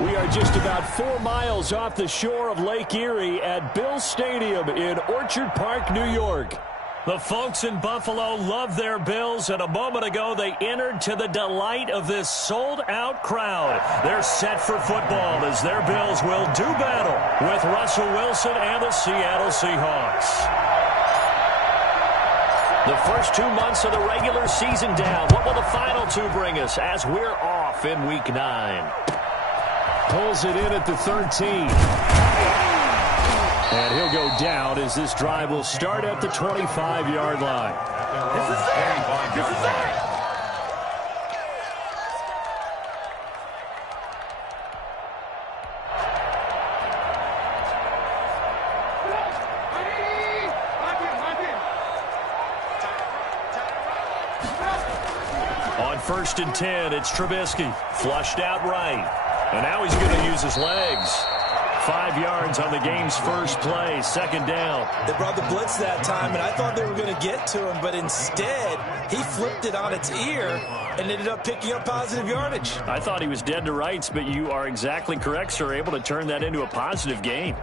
We are just about 4 miles off the shore of Lake Erie at Bill Stadium in Orchard Park, New York. The folks in Buffalo love their Bills, and a moment ago they entered to the delight of this sold-out crowd. They're set for football as their Bills will do battle with Russell Wilson and the Seattle Seahawks. The first 2 months of the regular season down. What will the final 2 bring us as we're off in Week 9? Pulls it in at the 13. And he'll go down as this drive will start at the 25-yard line. This is it. This is it. On 1st and 10, it's Trubisky. Flushed out right. And now he's going to use his legs. 5 yards on the game's first play, 2nd down. They brought the blitz that time, and I thought they were going to get to him, but instead, he flipped it on its ear and ended up picking up positive yardage. I thought he was dead to rights, but you are exactly correct, sir. Able to turn that into a positive gain.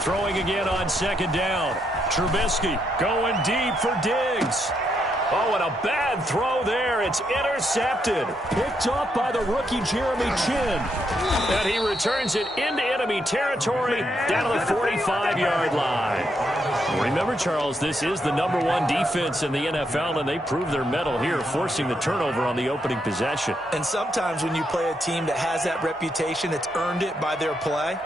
Throwing again on 2nd down. Trubisky going deep for Diggs. Oh, and a bad throw there. It's intercepted. Picked off by the rookie Jeremy Chin. And he returns it into enemy territory down to the 45-yard line. Remember, Charles, this is the #1 defense in the NFL, and they prove their mettle here, forcing the turnover on the opening possession. And sometimes when you play a team that has that reputation, it's earned it by their play.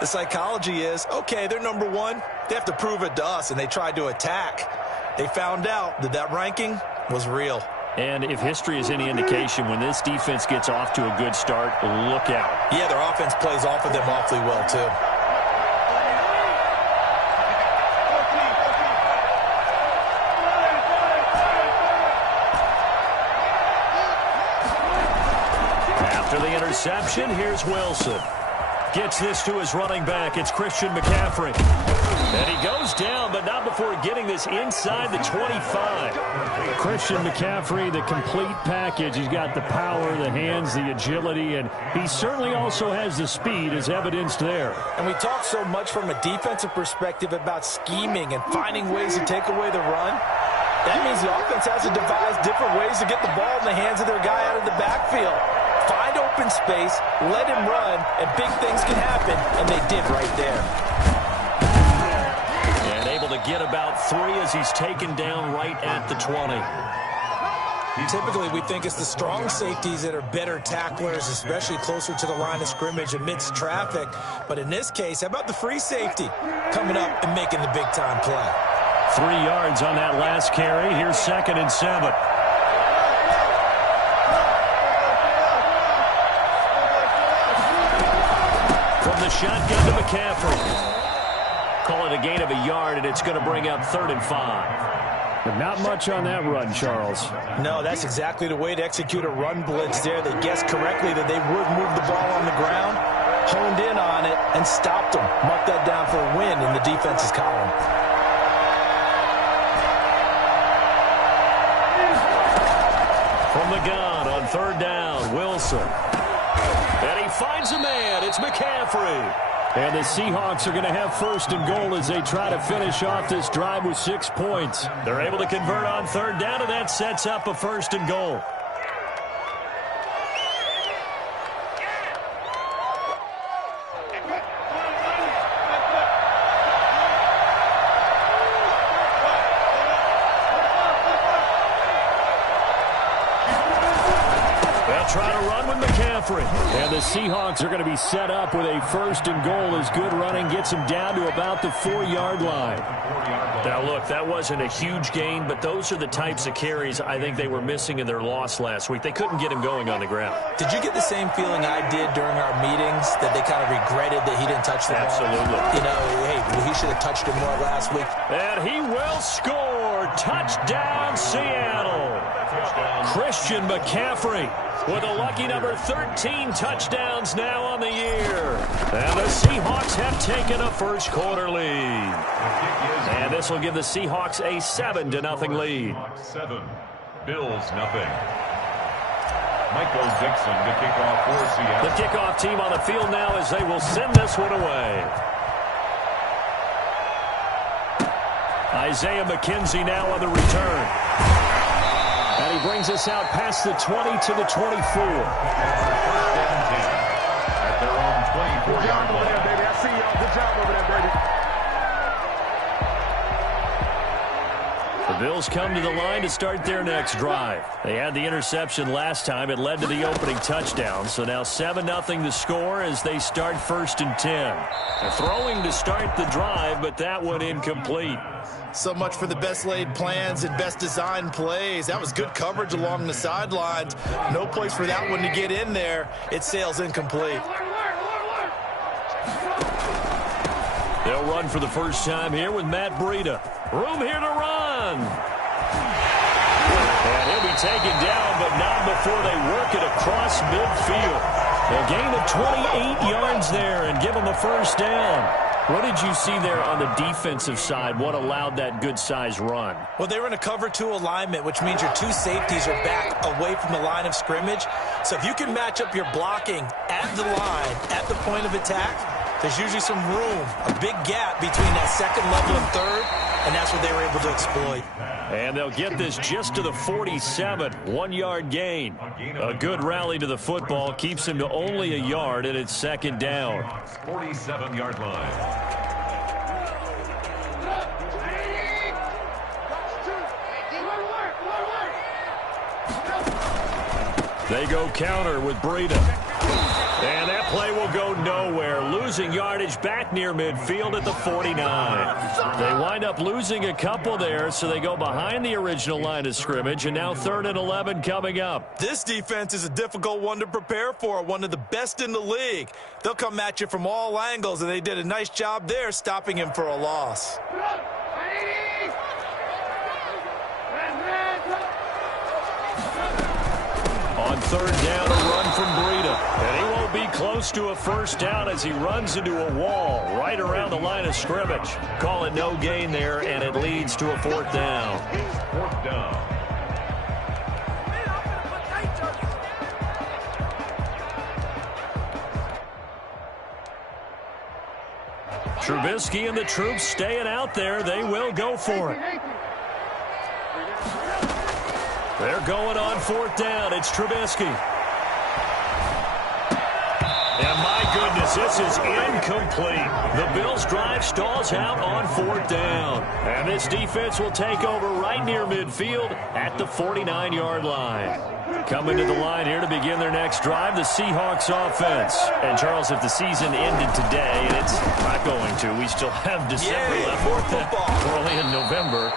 The psychology is, okay, they're #1. They have to prove it to us, and they tried to attack. They found out that that ranking was real. And if history is any indication, when this defense gets off to a good start, look out. Yeah, their offense plays off of them awfully well, too. After the interception, here's Wilson. Gets this to his running back. It's Christian McCaffrey. And he goes down, but not before getting this inside the 25. Christian McCaffrey, the complete package. He's got the power, the hands, the agility, and he certainly also has the speed as evidenced there. And we talk so much from a defensive perspective about scheming and finding ways to take away the run. That means the offense has to devise different ways to get the ball in the hands of their guy out of the backfield. Find open space, let him run, and big things can happen, and they did right there. And able to get about 3 as he's taken down right at the 20. Typically, we think it's the strong safeties that are better tacklers, especially closer to the line of scrimmage amidst traffic. But in this case, how about the free safety coming up and making the big-time play? 3 yards on that last carry. Here's 2nd and 7. From the shotgun to McCaffrey. Call it a gain of a yard, and it's going to bring up 3rd and 5. But not much on that run, Charles. No, that's exactly the way to execute a run blitz there. They guessed correctly that they would move the ball on the ground, honed in on it, and stopped them. Mark that down for a win in the defense's column. From the gun on 3rd down, Wilson. And he finds a man. It's McCaffrey. And the Seahawks are going to have 1st and goal as they try to finish off this drive with 6 points. They're able to convert on 3rd down, and that sets up a 1st and goal. Try to run with McCaffrey. And the Seahawks are going to be set up with a 1st and goal as good running gets them down to about the 4-yard line. Now, look, that wasn't a huge gain, but those are the types of carries I think they were missing in their loss last week. They couldn't get him going on the ground. Did you get the same feeling I did during our meetings, that they kind of regretted that he didn't touch the ball? Absolutely. You know, hey, he should have touched it more last week. And he will score. Touchdown, Seattle. Christian McCaffrey with a lucky number 13 touchdowns now on the year. And the Seahawks have taken a first quarter lead. And this This will give the Seahawks a 7-0 lead. 7, Bills nothing. Michael Dixon to kick off for Seattle. The kickoff team on the field now as they will send this one away. Isaiah McKenzie now on the return. And he brings us out past the 20 to the 24. At their own 24-yard line. Baby, I see y'all. Good job over there, baby. The Bills come to the line to start their next drive. They had the interception last time. It led to the opening touchdown. So now 7-0 the score as they start 1st and 10. They're throwing to start the drive, but that one incomplete. So much for the best laid plans and best designed plays. That was good coverage along the sidelines. No place for that one to get in there. It sails incomplete. They'll run for the first time here with Matt Breida. Room here to run. And he'll be taken down, but not before they work it across midfield. A gain of 28 yards there and give them a first down. What did you see there on the defensive side? What allowed that good-sized run? Well, they were in a cover 2 alignment, which means your 2 safeties are back away from the line of scrimmage. So if you can match up your blocking at the line, at the point of attack, there's usually some room, a big gap between that second level and third, and that's what they were able to exploit. And they'll get this just to the 47, 1-yard gain. A good rally to the football keeps him to only a yard, and it's 2nd down. 47-yard line. They go counter with Breida. And that play will go nowhere. Losing yardage back near midfield at the 49. They wind up losing a couple there, so they go behind the original line of scrimmage, and now 3rd and 11 coming up. This defense is a difficult one to prepare for, one of the best in the league. They'll come at you from all angles, and they did a nice job there stopping him for a loss. On 3rd down, a run from Breida. And he won't be close to a first down as he runs into a wall right around the line of scrimmage. Call it no gain there, and it leads to a 4th down. 4th down. Trubisky and the troops staying out there. They will go for it. They're going on 4th down. It's Trubisky. And my goodness, this is incomplete. The Bills' drive stalls out on 4th down. And this defense will take over right near midfield at the 49-yard line. Coming to the line here to begin their next drive, the Seahawks offense. And, Charles, if the season ended today, and it's not going to, we still have December left. More football. Early in November.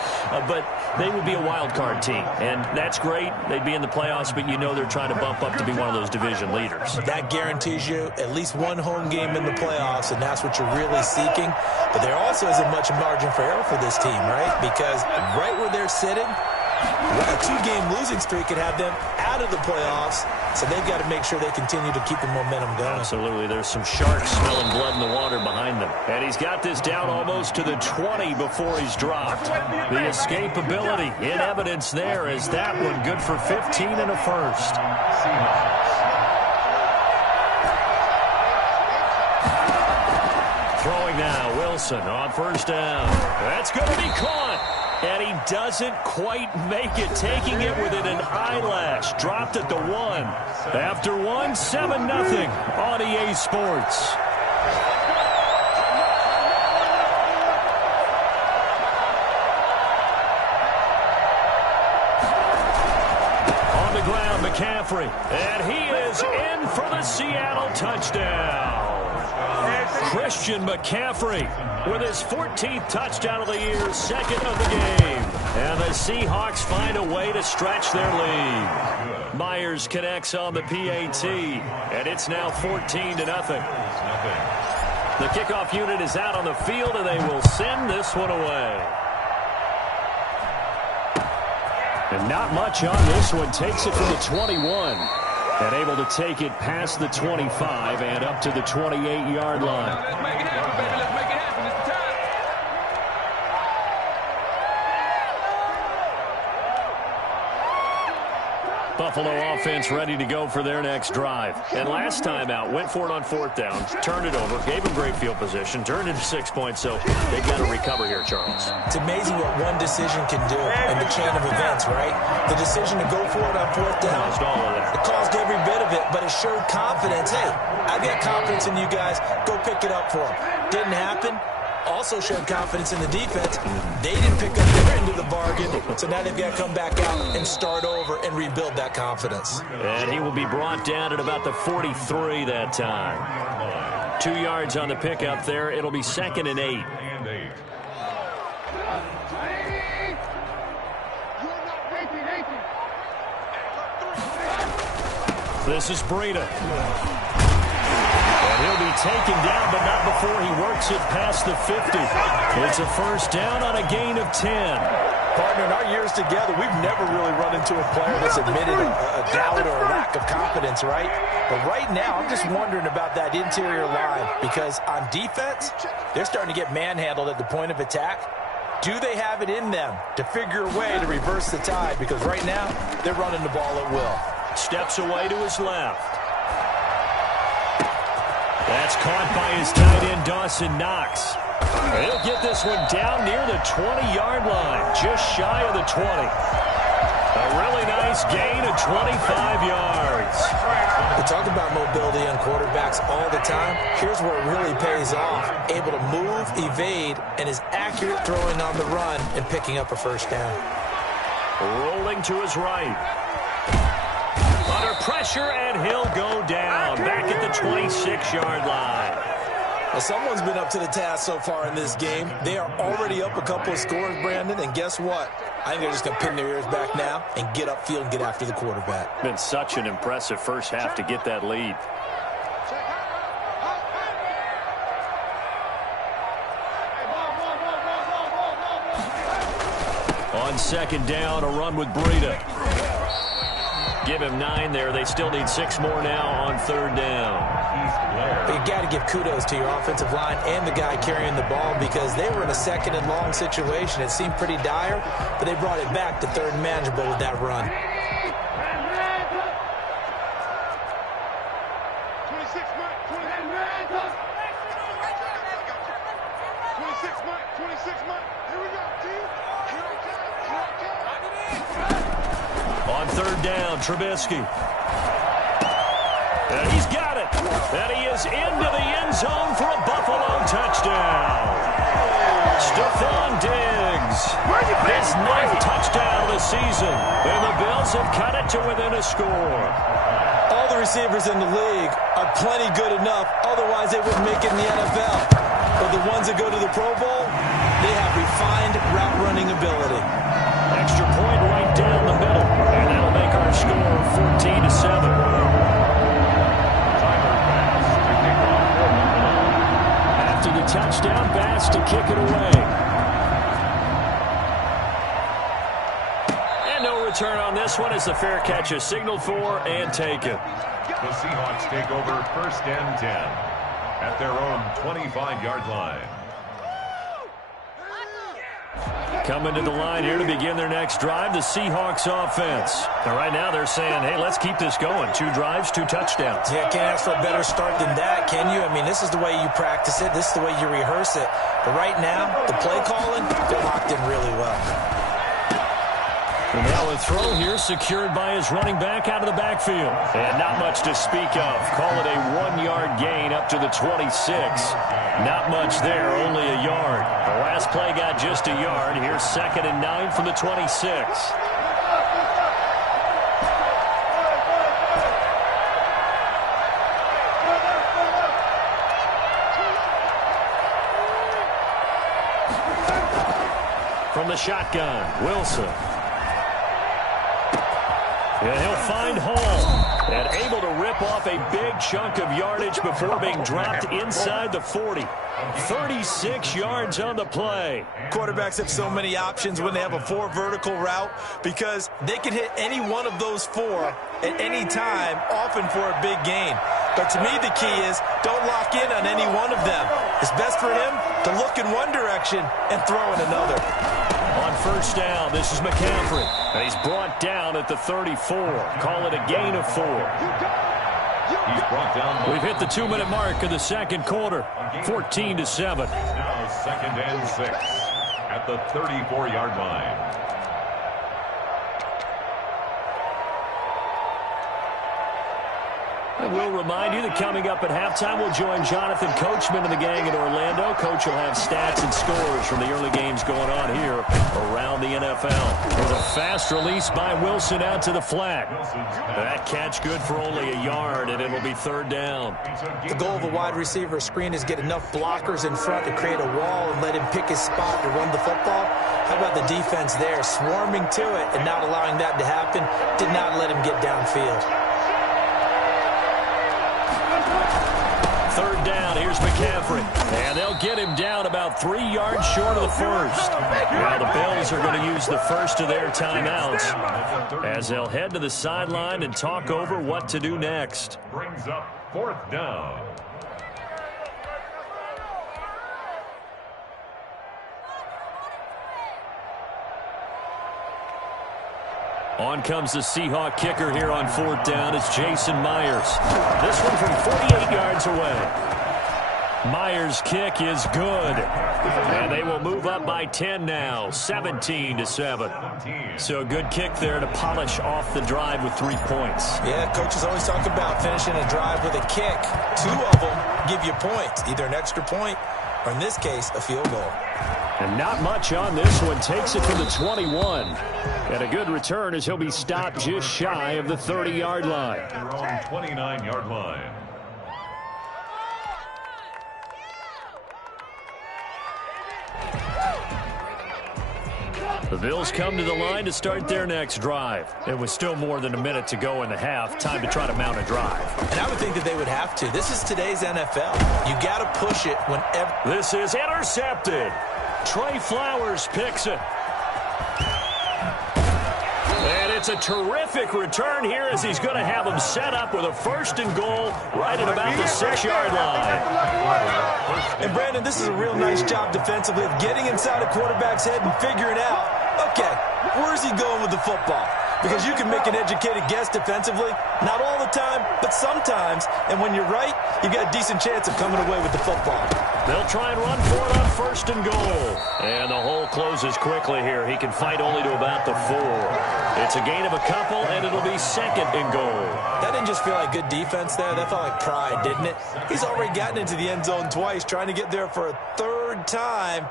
But they would be a wild card team. And that's great. They'd be in the playoffs, but you know they're trying to bump up to be one of those division leaders. That guarantees you at least one home game in the playoffs, and that's what you're really seeking. But there also isn't much margin for error for this team, right? Because right where they're sitting, a 2-game losing streak could have them out of the playoffs, so they've got to make sure they continue to keep the momentum going. Absolutely. There's some sharks smelling blood in the water behind them. And he's got this down almost to the 20 before he's dropped. The escapability in evidence there is that one good for 15 and a first. Throwing now, Wilson on 1st down. That's going to be caught. And he doesn't quite make it, taking it within an eyelash. Dropped at the 1. After 1, 7-0 on EA Sports. On the ground, McCaffrey. And he is in for the Seattle touchdown. Christian McCaffrey with his 14th touchdown of the year, 2nd of the game. And the Seahawks find a way to stretch their lead. Myers connects on the PAT, and it's now 14-0. The kickoff unit is out on the field, and they will send this one away. And not much on this one. Takes it from the 21. And able to take it past the 25 and up to the 28-yard line. Let's make it happen, baby. Let's make it happen. It's the time. Buffalo offense ready to go for their next drive. And last time out, went for it on 4th down, turned it over, gave them great field position, turned into 6 points, so they've got to recover here, Charles. It's amazing what one decision can do in the chain of events, right? The decision to go for it on 4th down, Caused all of that. it caused every bit of it, but it showed confidence. Hey, I've got confidence in you guys. Go pick it up for them. Didn't happen. Also showed confidence in the defense. They didn't pick up their end of the bargain, so now they've got to come back out and start over and rebuild that confidence. And he will be brought down at about the 43 that time. 2 yards on the pickup there. It'll be 2nd and 8. This is Breida. And he'll be taken down, but not before he works it past the 50. It's a 1st down on a gain of 10. Partner, in our years together, we've never really run into a player that's admitted a doubt or a lack of confidence, right? But right now, I'm just wondering about that interior line because on defense, they're starting to get manhandled at the point of attack. Do they have it in them to figure a way to reverse the tide? Because right now, they're running the ball at will. Steps away to his left. That's caught by his tight end, Dawson Knox. He'll get this one down near the 20-yard line, just shy of the 20. A really nice gain of 25 yards. We talk about mobility on quarterbacks all the time. Here's where it really pays off. Able to move, evade, and is accurate throwing on the run and picking up a 1st down. Rolling to his right. Under pressure, and he'll go down. Back at the 26-yard line. Well, someone's been up to the task so far in this game. They are already up a couple of scores, Brandon, and guess what? I think they're just going to pin their ears back now and get upfield and get after the quarterback. Been such an impressive first half to get that lead. On 2nd down, a run with Breida. Give him 9 there. They still need 6 more now on 3rd down. But you got to give kudos to your offensive line and the guy carrying the ball because they were in a 2nd and long situation. It seemed pretty dire, but they brought it back to 3rd and manageable with that run. On 3rd down, Trubisky. And he's got it. And he is into the end zone for a Buffalo touchdown. Stephon Diggs. His 9th touchdown of the season. And the Bills have cut it to within a score. All the receivers in the league are plenty good enough. Otherwise, they wouldn't make it in the NFL. But the ones that go to the Pro Bowl, they have refined route running ability. Extra point right down the middle. And that'll make our score 14-7. After the touchdown pass to kick it away. And no return on this one as the fair catch is signaled for and taken. The Seahawks take over 1st and 10 at their own 25-yard line. Coming to the line here to begin their next drive, the Seahawks offense. And right now they're saying, hey, let's keep this going. 2 drives, 2 touchdowns. Yeah, can't ask for a better start than that, can you? I mean, this is the way you practice it. This is the way you rehearse it. But right now, the play calling, they're locked in really well. And now a throw here secured by his running back out of the backfield. And not much to speak of. Call it a 1-yard gain up to the 26. Not much there, only a yard. The last play got just a yard. Here's 2nd and 9 from the 26. From the shotgun, Wilson. And he'll find Hall. And able to rip off a big chunk of yardage before being dropped inside the 40. 36 yards on the play. Quarterbacks have so many options when they have a 4 vertical route because they can hit any one of those 4 at any time, often for a big gain. But to me, the key is don't lock in on any one of them. It's best for him to look in one direction and throw in another. On first down, this is McCaffrey. And he's brought down at the 34. Call it a gain of 4. He's brought down. We've hit the 2-minute mark of the second quarter. 14-7. Now 2nd and 6 at the 34-yard line. And we'll remind you that coming up at halftime, we'll join Jonathan Coachman and the gang in Orlando. Coach will have stats and scores from the early games going on here around the NFL. With a fast release by Wilson out to the flat. That catch good for only a yard, and it'll be 3rd down. The goal of a wide receiver screen is get enough blockers in front to create a wall and let him pick his spot to run the football. How about the defense there, swarming to it and not allowing that to happen? Did not let him get downfield. 3rd down, here's McCaffrey. And they'll get him down about 3 yards short of the first. Now the Bills are going to use the first of their timeouts as they'll head to the sideline and talk over what to do next. Brings up 4th down. On comes the Seahawk kicker here on 4th down. It's Jason Myers. This one from 48 yards away. Myers' kick is good. And they will move up by 10 now, 17-7. So a good kick there to polish off the drive with 3 points. Yeah, coaches always talk about finishing a drive with a kick. 2 of them give you points, either an extra point or, in this case, a field goal. And not much on this one. Takes it from the 21. And a good return as he'll be stopped just shy of the 30-yard line. Their own 29-yard line. The Bills come to the line to start their next drive. It was still more than a minute to go in the half. Time to try to mount a drive. And I would think that they would have to. This is today's NFL. You got to push it whenever. This is intercepted. Trey Flowers picks it. And it's a terrific return here as he's going to have him set up with a 1st and goal right at about the 6-yard line. And, Brandon, this is a real nice job defensively of getting inside a quarterback's head and figuring out, okay, where's he going with the football? Because you can make an educated guess defensively, not all the time, but sometimes. And when you're right, you got a decent chance of coming away with the football. They'll try and run for it on 1st and goal. And the hole closes quickly here. He can fight only to about the 4. It's a gain of a couple, and it'll be 2nd and goal. That didn't just feel like good defense there. That felt like pride, didn't it? He's already gotten into the end zone twice, trying to get there for a 3rd time.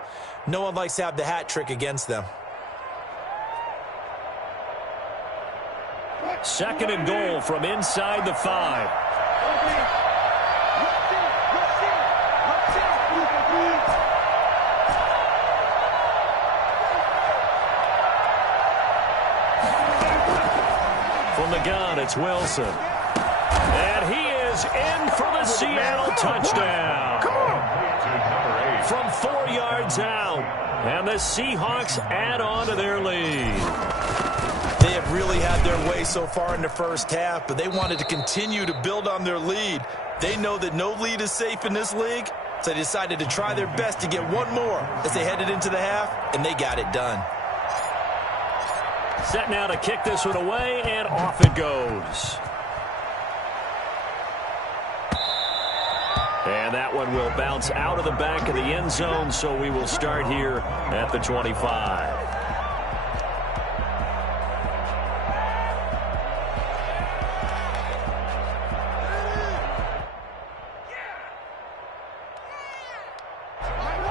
No one likes to have the hat trick against them. 2nd and goal from inside the 5. From the gun, it's Wilson. And he is in for the Seattle touchdown. From 4 yards out. And the Seahawks add on to their lead. They have really had their way so far in the first half, but they wanted to continue to build on their lead. They know that no lead is safe in this league, so they decided to try their best to get one more as they headed into the half, and they got it done. Set now to kick this one away, and off it goes. And that one will bounce out of the back of the end zone, so we will start here at the 25.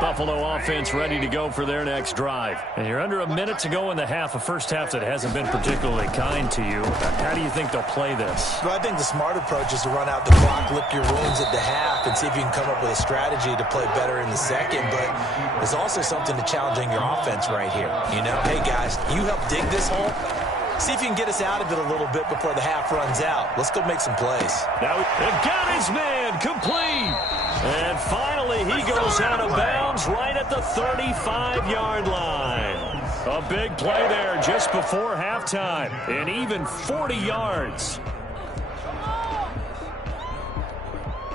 Buffalo offense ready to go for their next drive. And you're under a minute to go in the half, a first half that hasn't been particularly kind to you. How do you think they'll play this? Well, I think the smart approach is to run out the clock, lick your wounds at the half, and see if you can come up with a strategy to play better in the second. But there's also something to challenging your offense right here. You know, hey, guys, you help dig this hole. See if you can get us out of it a little bit before the half runs out. Let's go make some plays. Now, they've got his man complete. And finally, he goes out of bounds right at the 35-yard line. A big play there just before halftime, and even 40 yards.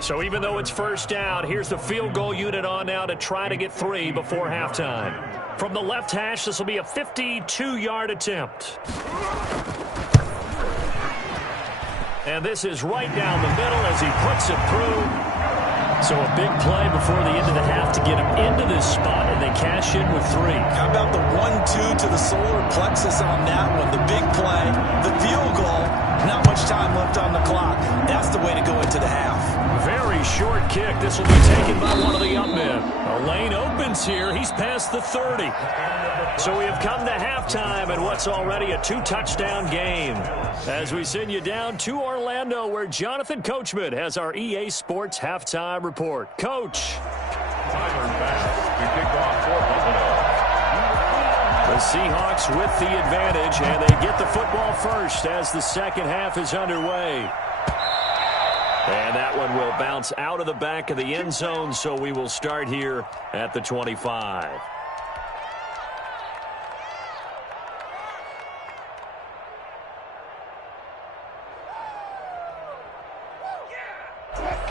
So even though it's first down, here's the field goal unit on now to try to get 3 before halftime. From the left hash, this will be a 52-yard attempt. And this is right down the middle as he puts it through. So a big play before the end of the half to get him into this spot, and they cash in with 3. How about the 1-2 to the solar plexus on that one? The big play, the field goal, not much time left on the clock. That's the way to go into the half. Very short kick. This will be taken by one of the up men. A lane opens here. He's past the 30. So we have come to halftime in what's already a 2-touchdown game. As we send you down to Orlando, where Jonathan Coachman has our EA Sports halftime report. Coach. Tyler Bass to kick off for Buffalo. The Seahawks with the advantage, and they get the football first as the second half is underway. And that one will bounce out of the back of the end zone, so we will start here at the 25.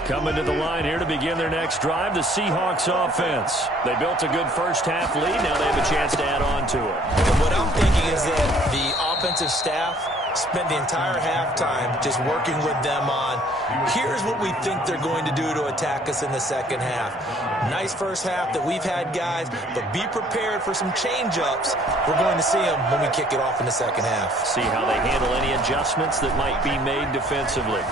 Coming to the line here to begin their next drive, the Seahawks offense. They built a good first-half lead. Now they have a chance to add on to it. What I'm thinking is that the offensive staff spent the entire halftime just working with them on, here's what we think they're going to do to attack us in the second half. Nice first half that we've had, guys, but be prepared for some change-ups. We're going to see them when we kick it off in the second half. See how they handle any adjustments that might be made defensively.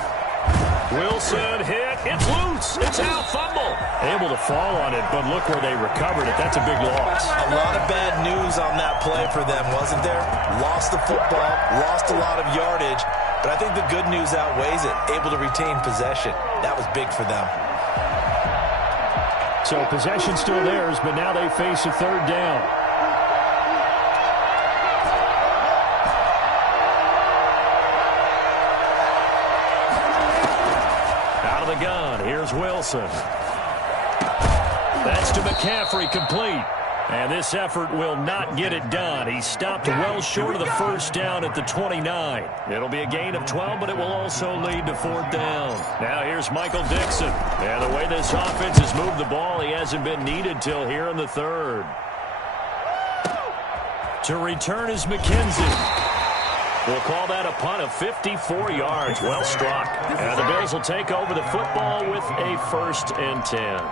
Wilson hit. It's loose. It's out. Fumble. Able to fall on it, but look where they recovered it. That's a big loss. A lot of bad news on that play for them, wasn't there? Lost the football, lost a lot of yardage, but I think the good news outweighs it. Able to retain possession. That was big for them. So possession still theirs, but now they face a third down. The gun. Here's Wilson. That's to McCaffrey, complete. And this effort will not get it done. He stopped well short of the first down at the 29. It'll be a gain of 12, but it will also lead to fourth down. Now here's Michael Dixon. And the way this offense has moved the ball, he hasn't been needed till here in the third. To return is McKenzie. We'll call that a punt of 54 yards. Well struck. And the Bills will take over the football with a 1st and 10.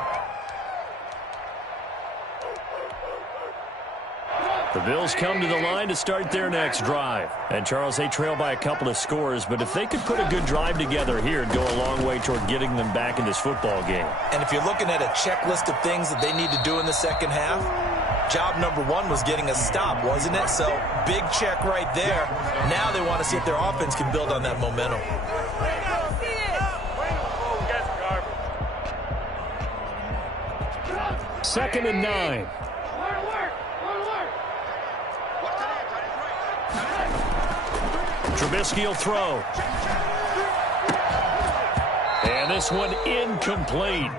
The Bills come to the line to start their next drive. And, Charles, they trail by a couple of scores, but if they could put a good drive together here, it'd go a long way toward getting them back in this football game. And if you're looking at a checklist of things that they need to do in the second half, job number 1 was getting a stop, wasn't it? So, big check right there. Now they want to see if their offense can build on that momentum. Second and 9. Trubisky will throw. And this one incomplete.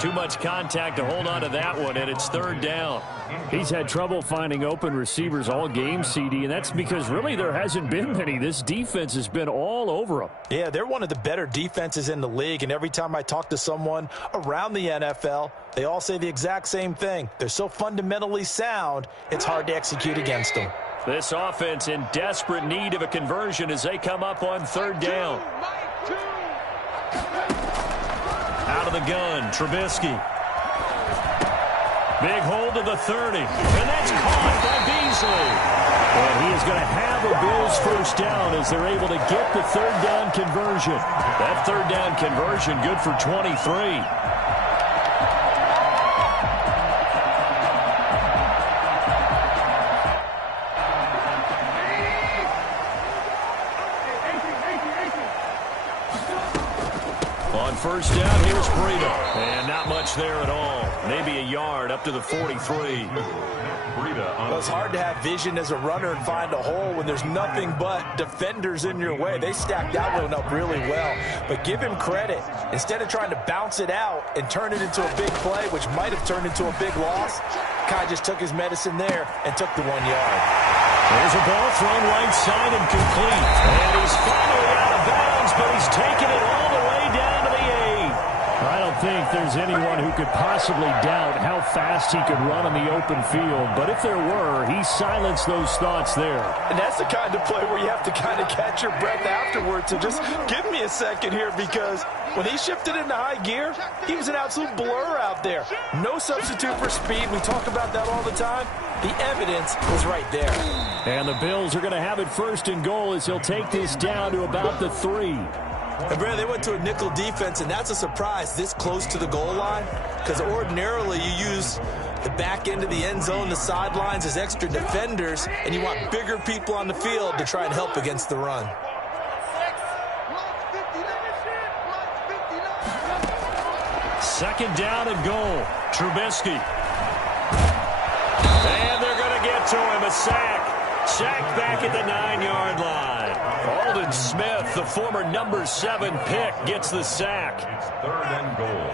Too much contact to hold on to that one, and it's third down. He's had trouble finding open receivers all game, CD, and that's because really there hasn't been many. This defense has been all over them. Yeah, they're one of the better defenses in the league, and every time I talk to someone around the NFL, they all say the exact same thing. They're so fundamentally sound, it's hard to execute against them. This offense in desperate need of a conversion as they come up on third down. Out of the gun, Trubisky. Big hold to the 30. And that's caught by Beasley. And he is going to have a Bills first down as they're able to get the third down conversion. That third down conversion good for 23. First down, here's Breida. And not much there at all. Maybe a yard up to the 43. Well, it's hard to have vision as a runner and find a hole when there's nothing but defenders in your way. They stacked that one up really well. But give him credit. Instead of trying to bounce it out and turn it into a big play, which might have turned into a big loss, Kai just took his medicine there and took the 1 yard. There's a ball thrown right side and complete. And he's finally out of bounds, but he's taken it all the way down to the 8. I don't think there's anyone who could possibly doubt how fast he could run on the open field. But if there were, he silenced those thoughts there. And that's the kind of play where you have to kind of catch your breath afterwards. So just give me a second here, because when he shifted into high gear, he was an absolute blur out there. No substitute for speed. We talk about that all the time. The evidence was right there. And the Bills are going to have it 1st and goal as he'll take this down to about the 3. And Brad, they went to a nickel defense, and that's a surprise this close to the goal line, because ordinarily you use the back end of the end zone, the sidelines as extra defenders, and you want bigger people on the field to try and help against the run. Second down and goal. Trubisky. And they're going to get to him. A sack. Sacked back at the 9-yard line. Aldon Smith, the former number 7 pick, gets the sack. It's 3rd and goal.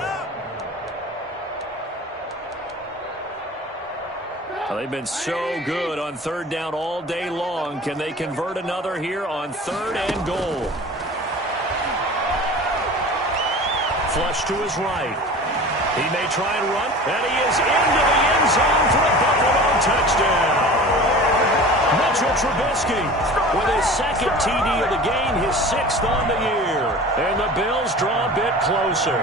Well, they've been so good on 3rd down all day long. Can they convert another here on 3rd and goal? Flush to his right. He may try and run, and he is into the end zone for a Buffalo touchdown. Mitchell Trubisky with his 2nd TD of the game, his 6th on the year. And the Bills draw a bit closer.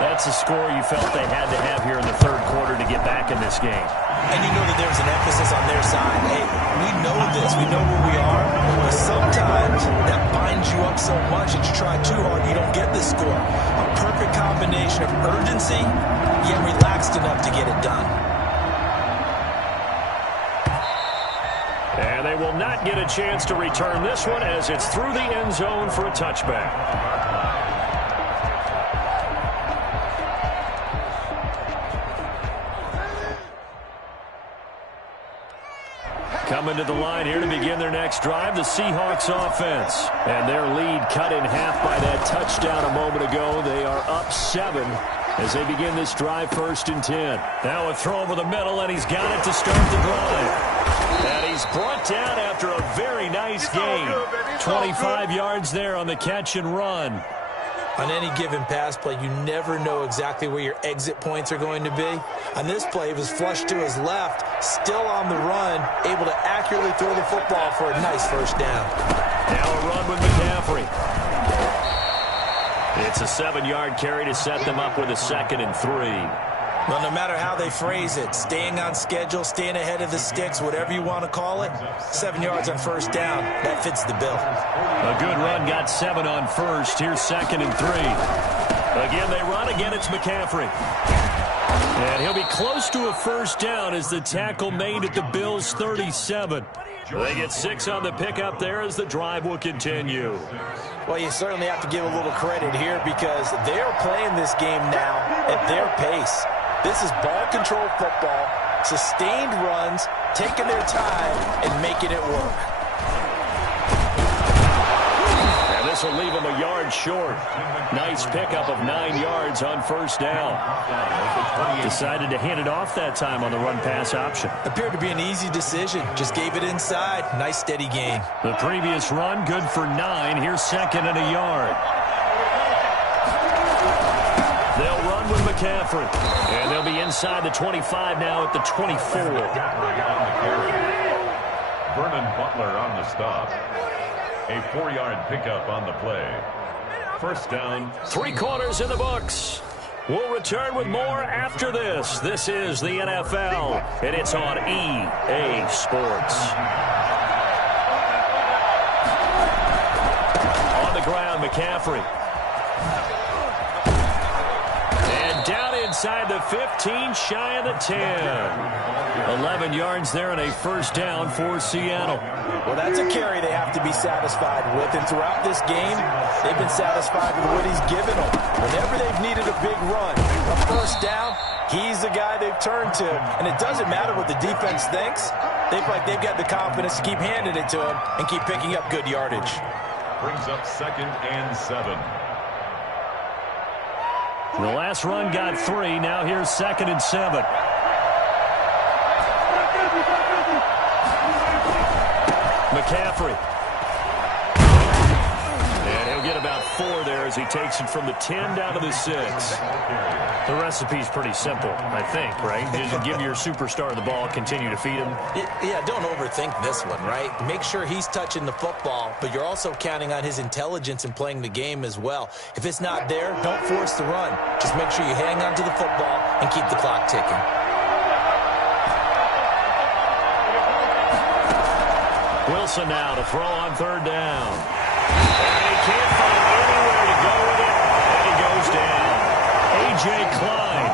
That's a score you felt they had to have here in the 3rd quarter to get back in this game. And you know that there's an emphasis on their side. Hey, we know this. We know where we are. But sometimes that binds you up so much that you try too hard, you don't get this score. A perfect combination of urgency, yet relaxed enough to get it done. And they will not get a chance to return this one as it's through the end zone for a touchback. Coming to the line here to begin their next drive, the Seahawks offense. And their lead cut in half by that touchdown a moment ago. They are up 7 as they begin this drive 1st and 10. Now a throw over the middle, and he's got it to start the drive. And he's brought down after a very nice gain. 25 yards there on the catch and run. On any given pass play, you never know exactly where your exit points are going to be. On this play, it was flushed to his left, still on the run, able to accurately throw the football for a nice 1st down. Now a run with McCaffrey. It's a 7-yard carry to set them up with a 2nd and 3. Well, no matter how they phrase it, staying on schedule, staying ahead of the sticks, whatever you want to call it, 7 yards on 1st down, that fits the bill. A good run, got 7 on 1st. Here's 2nd and 3. Again, they run. Again, it's McCaffrey. And he'll be close to a 1st down as the tackle made at the Bills' 37. They get 6 on the pickup there as the drive will continue. Well, you certainly have to give a little credit here because they're playing this game now at their pace. This is ball control football, sustained runs, taking their time, and making it work. And this will leave them a yard short. Nice pickup of 9 yards on 1st down. Decided to hand it off that time on the run-pass option. Appeared to be an easy decision. Just gave it inside. Nice steady gain. The previous run, good for 9. Here's 2nd and a yard. They'll run with McCaffrey. And they'll be inside the 25 now at the 24. Vernon Butler on the stop. A 4-yard pickup on the play. 1st down. 3 quarters in the books. We'll return with more after this. This is the NFL, and it's on EA Sports. On the ground, McCaffrey. Down inside the 15, shy of the 10. 11 yards there and a 1st down for Seattle. Well, that's a carry they have to be satisfied with. And throughout this game, they've been satisfied with what he's given them. Whenever they've needed a big run, a 1st down, he's the guy they've turned to. And it doesn't matter what the defense thinks. They feel like they've got the confidence to keep handing it to him and keep picking up good yardage. Brings up 2nd and 7. The last run got 3. Now here's 2nd and 7. McCaffrey. And he'll get about 4 there as he takes it from the 10 down to the 6. The recipe's pretty simple, I think, right? Just give your superstar the ball, continue to feed him. Yeah, don't overthink this one, right? Make sure he's touching the football, but you're also counting on his intelligence in playing the game as well. If it's not there, don't force the run. Just make sure you hang on to the football and keep the clock ticking. Wilson now to throw on 3rd down. And he can't find anywhere to go with it, and he goes down. A.J. Klein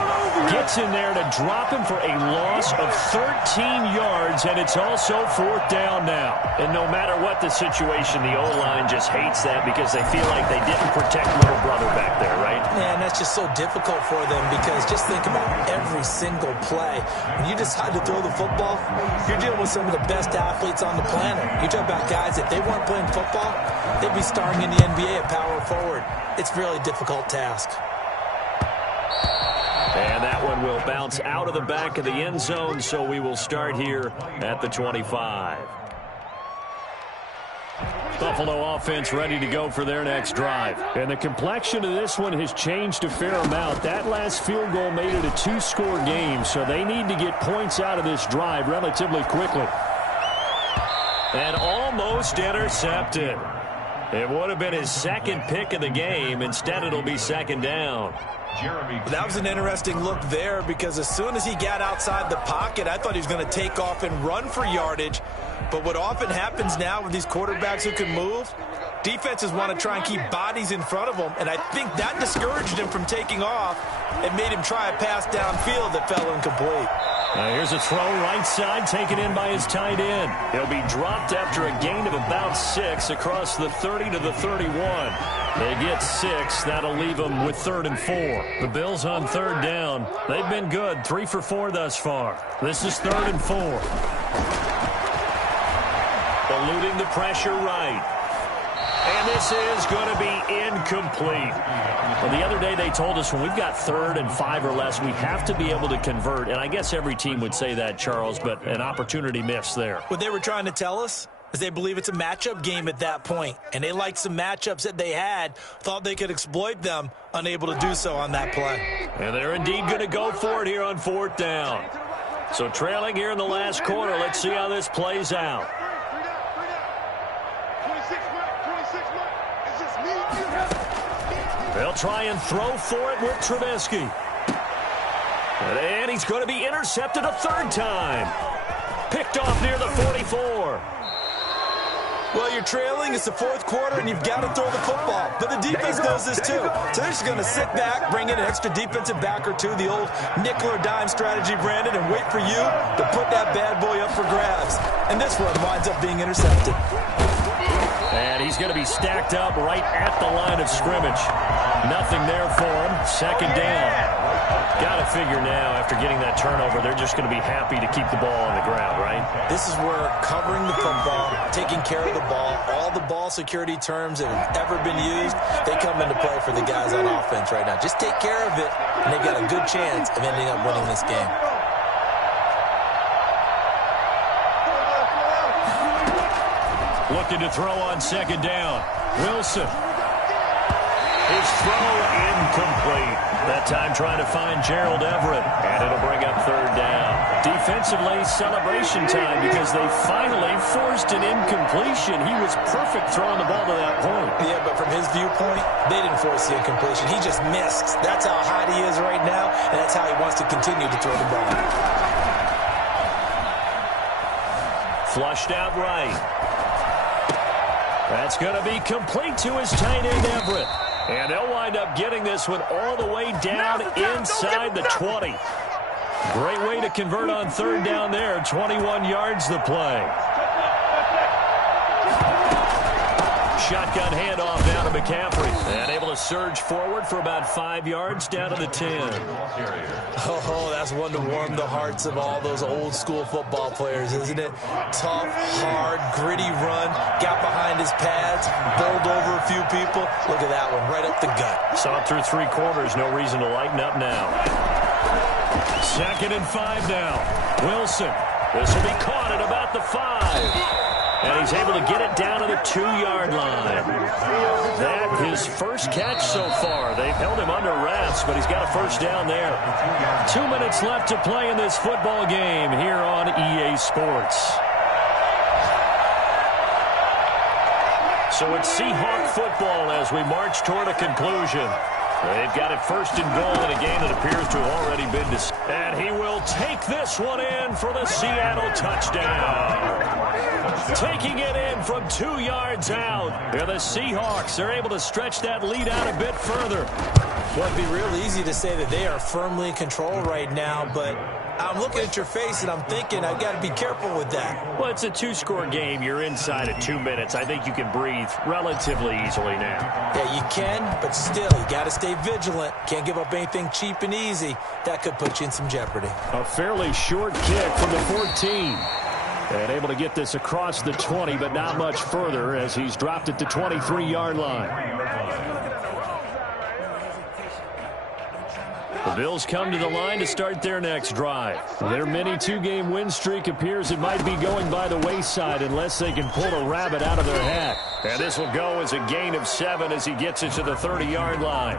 gets in there to drop him for a loss of 13 yards, and it's also 4th down now. And no matter what the situation, the O-line just hates that because they feel like they didn't protect little brother back there, right? Man, that's just so difficult for them because just think about every single play. When you decide to throw the football, you're dealing with some of the best athletes on the planet. You talk about guys, if they weren't playing football, they'd be starring in the NBA at power forward. It's a really difficult task. And that one will bounce out of the back of the end zone, so we will start here at the 25. Buffalo offense ready to go for their next drive. And the complexion of this one has changed a fair amount. That last field goal made it a 2-score game, so they need to get points out of this drive relatively quickly. And almost intercepted. It would have been his 2nd pick of the game. Instead, it'll be 2nd down. That was an interesting look there because as soon as he got outside the pocket, I thought he was going to take off and run for yardage. But what often happens now with these quarterbacks who can move, defenses want to try and keep bodies in front of them, and I think that discouraged him from taking off and made him try a pass downfield that fell incomplete. Here's a throw right side taken in by his tight end. He'll be dropped after a gain of about 6 across the 30 to the 31. They get 6. That'll leave them with 3rd and 4. The Bills on 3rd down. They've been good. 3 for 4 thus far. This is 3rd and 4. Eluding the pressure right. And this is going to be incomplete. Well, the other day they told us when we've got 3rd and 5 or less, we have to be able to convert. And I guess every team would say that, Charles, but an opportunity missed there. What they were trying to tell us is they believe it's a matchup game at that point. And they liked some matchups that they had, thought they could exploit them, unable to do so on that play. And they're indeed going to go for it here on 4th down. So trailing here in the last quarter, let's see how this plays out. They'll try and throw for it with Trubisky. And he's going to be intercepted a 3rd time. Picked off near the 44. Well, you're trailing. It's the 4th quarter, and you've got to throw the football. But the defense knows this, too. So they're just going to sit back, bring in an extra defensive back or two, the old nickel or dime strategy, Brandon, and wait for you to put that bad boy up for grabs. And this one winds up being intercepted. And he's going to be stacked up right at the line of scrimmage. Nothing there for him. 2nd down. Got to figure now, after getting that turnover, they're just going to be happy to keep the ball on the ground, right? This is where covering the football, taking care of the ball, all the ball security terms that have ever been used, they come into play for the guys on offense right now. Just take care of it, and they've got a good chance of ending up winning this game. Looking to throw on 2nd down. Wilson. His throw incomplete. That time trying to find Gerald Everett. And it'll bring up 3rd down. Defensively, celebration time because they finally forced an incompletion. He was perfect throwing the ball to that point. Yeah, but from his viewpoint, they didn't force the incompletion. He just missed. That's how hot he is right now, and that's how he wants to continue to throw the ball. Flushed out right. That's going to be complete to his tight end, Everett. And they'll wind up getting this one all the way down inside the 20. Great way to convert on 3rd down there. 21 yards the play. Shotgun handoff down to McCaffrey. And able to surge forward for about 5 yards down to the 10. Oh, that's one to warm the hearts of all those old-school football players, isn't it? Tough, hard, gritty run. Got behind his pads, bowled over a few people. Look at that one, right up the gut. Saw it through 3 quarters. No reason to lighten up now. 2nd and 5 now. Wilson. This will be caught at about the 5. And he's able to get it down to the the 2-yard line. That his first catch so far. They've held him under wraps, but he's got a first down there. 2 minutes left to play in this football game here on EA Sports. So it's Seahawk football as we march toward a conclusion. They've got it first and goal in a game that appears to have already been decided. And he will take this one in for the Seattle touchdown. Taking it in from 2 yards out. And the Seahawks are able to stretch that lead out a bit further. Well, it'd be real easy to say that they are firmly in control right now, but I'm looking at your face and I'm thinking I've got to be careful with that. Well, it's a 2-score game. You're inside of 2 minutes. I think you can breathe relatively easily now. Yeah, you can, but still, you got to stay vigilant. Can't give up anything cheap and easy. That could put you in some jeopardy. A fairly short kick from the 14. And able to get this across the 20, but not much further as he's dropped at the 23-yard line. The Bills come to the line to start their next drive. Their mini 2-game win streak appears it might be going by the wayside unless they can pull a rabbit out of their hat. And this will go as a gain of 7 as he gets it to the 30-yard line.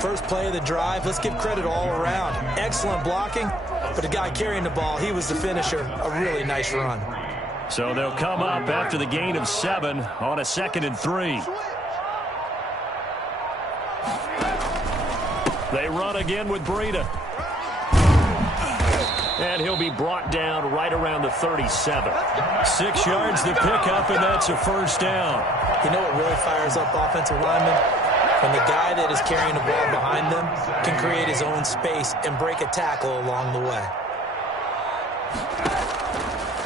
First play of the drive, let's give credit all around. Excellent blocking, but the guy carrying the ball, he was the finisher. A really nice run. So they'll come up after the gain of 7 on a 2nd and 3. They run again with Breida. And he'll be brought down right around the 37. 6 yards to pick up, and that's a first down. You know what really fires up offensive linemen? When the guy that is carrying the ball behind them can create his own space and break a tackle along the way.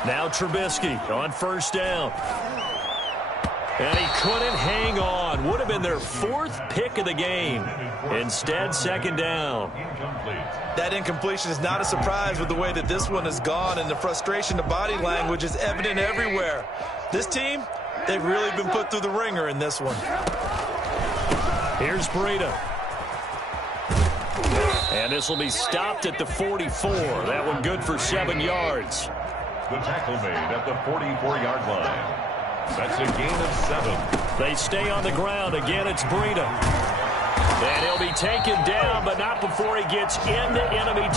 Now Trubisky on first down. And he couldn't hang on. Would have been their 4th pick of the game. Instead, 2nd down. That incompletion is not a surprise with the way that this one has gone, and the frustration, the body language is evident everywhere. This team, they've really been put through the ringer in this one. Here's Breida. And this will be stopped at the 44. That one good for 7 yards. The tackle made at the 44-yard line. That's a gain of 7. They stay on the ground. Again, it's Breida. And he'll be taken down, but not before he gets into enemy territory.